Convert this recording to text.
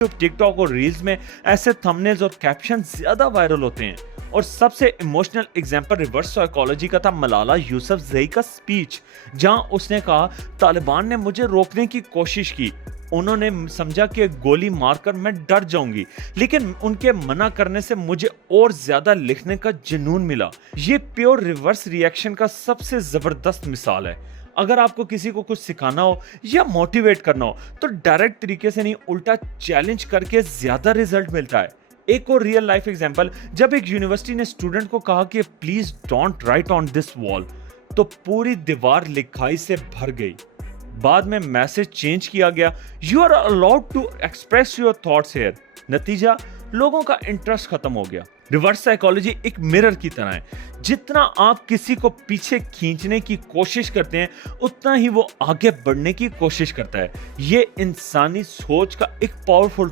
TikTok और reels में ऐसे थंबनेल्स और कैप्शन ज्यादा वायरल होते हैं। और सबसे इमोशनल एग्जांपल रिवर्स साइकोलॉजी का था मलाला यूसुफजई का स्पीच, जहां उसने कहा तालिबान ने मुझे रोकने की कोशिश की, उन्होंने समझा कि गोली मारकर मैं डर जाऊंगी, लेकिन उनके मना करने से मुझे और ज्यादा लिखने का जुनून मिला। ये प्योर रिवर्स रिएक्शन का सबसे जबरदस्त मिसाल है। अगर आपको किसी को कुछ सिखाना हो या मोटिवेट करना हो तो डायरेक्ट तरीके से नहीं, उल्टा चैलेंज करके ज्यादा रिजल्ट मिलता है। एक और रियल लाइफ एग्जांपल, जब एक यूनिवर्सिटी ने स्टूडेंट को कहा कि please don't write on this wall, तो पूरी दीवार लिखाई से भर गई। बाद में मैसेज चेंज किया गया, you are allowed to express your thoughts here. नतीजा, लोगों का इंटरेस्ट खत्म हो गया। रिवर्स साइकोलॉजी एक मिरर की तरह है, जितना आप किसी को पीछे खींचने की कोशिश करते हैं उतना ही वो आगे बढ़ने की कोशिश करता है। ये इंसानी सोच का एक पावरफुल